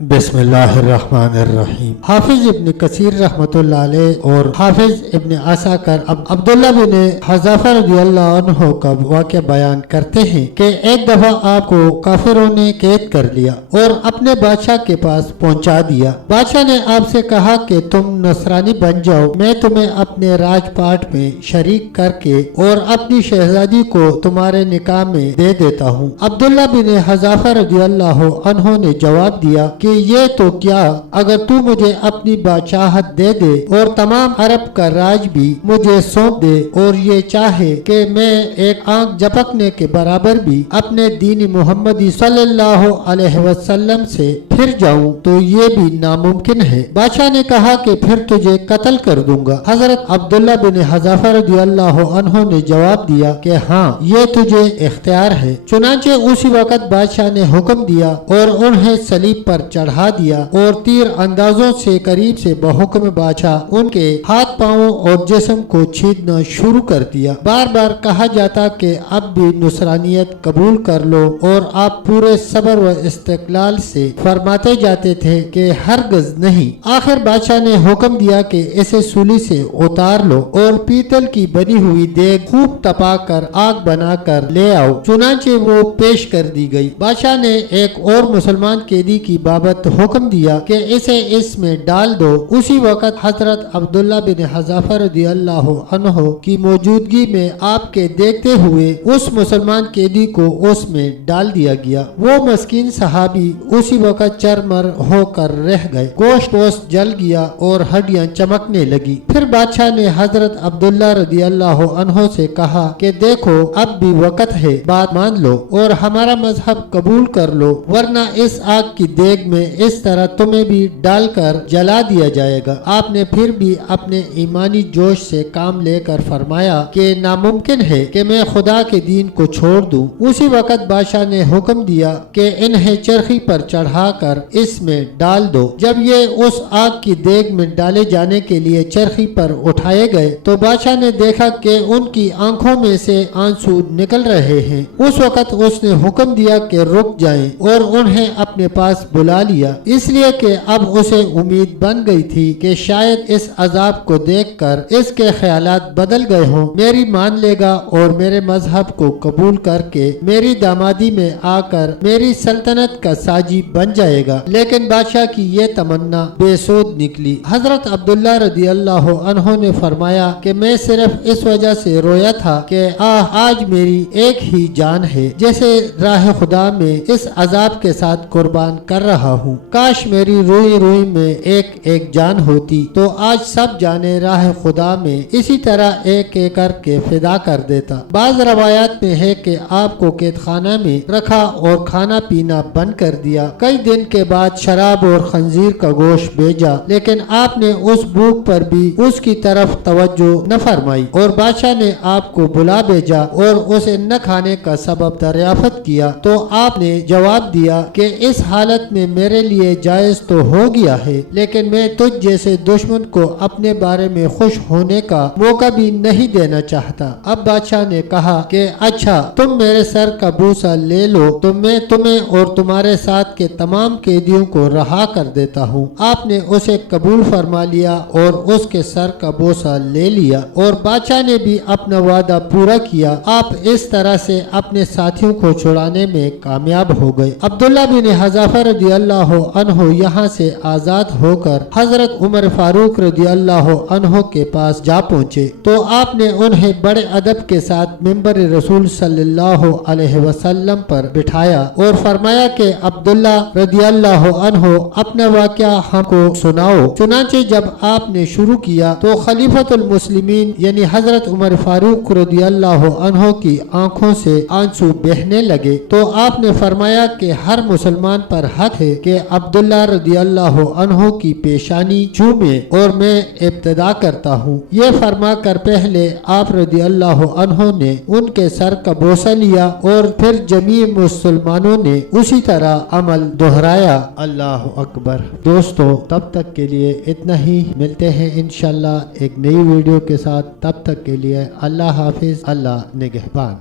बिस्मिल्लाहिर्रहमानिर्रहीम। हाफिज इब्न कसीर रहमतुल्लाह अलैह और हाफिज इब्न असाकर अब्दुल्लाह बिन हज़ाफा रज़ियल्लाहु अन्हु का वाक़या बयान करते हैं कि एक दफा आपको काफिरों ने कैद कर लिया और अपने बादशाह के पास पहुंचा दिया। बादशाह ने आपसे कहा कि तुम नसरानी बन जाओ, मैं तुम्हें अपने राजपाट में शरीक करके और अपनी शहजादी को तुम्हारे निकाह में दे देता हूँ। अब्दुल्लाह बिन हज़ाफा रज़ियल्लाहु अन्हु ने जवाब दिया कि ये तो क्या, अगर तू मुझे अपनी बादशाहत दे दे और तमाम अरब का राज भी मुझे सौंप दे और ये चाहे कि मैं एक आंख झपकने के बराबर भी अपने दीन मोहम्मदी सल्लल्लाहु अलैहि वसल्लम से फिर जाऊं तो ये भी नामुमकिन है। बादशाह ने कहा कि फिर तुझे कत्ल कर दूंगा। हजरत अब्दुल्लाह बिन हज़ाफा रज़ियल्लाहु अन्हु ने जवाब दिया कि हाँ, ये तुझे इख्तियार है। चुनांचे उसी वक्त बादशाह ने हुक्म दिया और उन्हें सलीब पर चढ़ा दिया और तीर अंदाजों से करीब से बहुक्म बादशाह उनके हाथ पांवों और जिस्म को छीनना शुरू कर दिया। बार बार कहा जाता कि अब भी नुसरानियत कबूल कर लो और आप पूरे सब्र व इस्तिक़लाल से फरमाते जाते थे कि हरगिज़ नहीं। आखिर बादशाह ने हुक्म दिया कि इसे सूली से उतार लो और पीतल की बनी हुई देग खूब तपा कर आग बना कर ले आओ। चुनांचे वो पेश कर दी गई। बादशाह ने एक और मुसलमान कैदी की बाबत हुक्म दिया कि इसे इसमें डाल दो। उसी वक्त हजरत अब्दुल्लाह बिन हज़ाफा रज़ियल्लाहु अन्हु की मौजूदगी में आपके देखते हुए उस मुसलमान कैदी को उसमें डाल दिया गया। वो मस्कीन सहाबी उसी वक्त चरमर होकर रह गए। गोश्त वोश्त जल गया और हड्डियां चमकने लगी। फिर बादशाह ने हजरत अब्दुल्लाह रज़ियल्लाहु अन्हु से कहा कि देखो, अब भी वक्त है, बात मान लो और हमारा मजहब कबूल कर लो, वरना इस आग की देग में इस तरह तुम्हें भी डालकर जला दिया जाएगा। आपने फिर भी अपने ईमानी जोश से काम लेकर फरमाया कि नामुमकिन है कि मैं खुदा के दीन को छोड़ दूं। उसी वक्त बादशाह ने हुक्म दिया कि इन्हें चरखी पर चढ़ाकर इसमें डाल दो। जब ये उस आग की देग में डाले जाने के लिए चरखी पर उठाए गए तो बादशाह ने देखा कि उनकी आंखों में से आंसू निकल रहे हैं। उस वक्त उसने हुक्म दिया कि रुक जाएं और उन्हें अपने पास बुला लिया, इसलिए कि अब उसे उम्मीद बन गई थी कि शायद इस अजाब को देखकर इसके ख्यालात बदल गए हों, मेरी मान लेगा और मेरे मजहब को कबूल करके मेरी दामादी में आकर मेरी सल्तनत का साजी बन जाएगा। लेकिन बादशाह की ये तमन्ना बेसूद निकली। हजरत अब्दुल्लाह रज़ियल्लाहु अन्हु ने फरमाया कि मैं सिर्फ इस वजह से रोया था कि आज मेरी एक ही जान है, जैसे राह खुदा में इस अजाब के साथ कुर्बान कर रहा हूँ। काश मेरी रूई रूई में एक एक जान होती तो आज सब जाने राह खुदा में इसी तरह एक एक करके फिदा कर देता। बाज रवायात में है कि आपको कैदखाना में रखा और खाना पीना बंद कर दिया। कई दिन के बाद शराब और खंजीर का गोश्त भेजा, लेकिन आपने उस भूख पर भी उसकी तरफ तवज्जो न फरमाई और बादशाह ने आपको बुला भेजा और उसे न खाने का सबब दरियाफ्त किया तो आपने जवाब दिया कि इस हालत में मेरे लिए जायज तो हो गया है, लेकिन मैं तुझ जैसे दुश्मन को अपने बारे में खुश होने का मौका भी नहीं देना चाहता। अब बादशाह ने कहा कि अच्छा, तुम मेरे सर का बूसा ले लो तो मैं तुम्हें और तुम्हारे साथ के तमाम कैदियों को रहा कर देता हूँ। आपने उसे कबूल फरमा लिया और उसके सर का बोसा ले लिया और बादशाह ने भी अपना वादा पूरा किया। आप इस तरह से अपने साथियों को छुड़ाने में कामयाब हो गए। अब्दुल्लाह बिन हज़ाफा रज़ियल्लाहु अन्हु यहाँ से आजाद होकर हजरत उमर फारूक रज़ियल्लाहु अन्हु के पास जा पहुँचे तो आपने उन्हें बड़े अदब के साथ मिंबर रसूल सल्लल्लाहु अलैहि वसल्लम पर बिठाया और फरमाया कि अब्दुल्ला रज़ियल्लाहु अन्हु अपना वाक़या हमको सुनाओ। चुनांचे जब आपने शुरू किया तो खलीफतुल मुस्लिमीन यानी हजरत उमर फारूक रज़ियल्लाहु अन्हु की आंखों से आंसू बहने लगे तो आपने फरमाया कि हर मुसलमान पर हक है कि अब्दुल्ला रज़ियल्लाहु अन्हु की पेशानी चूमे और मैं इब्तिदा करता हूँ। ये फरमा कर पहले आप रज़ियल्लाहु अन्हु ने उनके सर का बोसा लिया और फिर जमी मुसलमानों ने उसी तरह अमल दोहराया। अल्लाह अकबर। दोस्तों, तब तक के लिए इतना ही। मिलते हैं इंशाल्लाह एक नई वीडियो के साथ। तब तक के लिए अल्लाह हाफिज, अल्लाह निगहबान।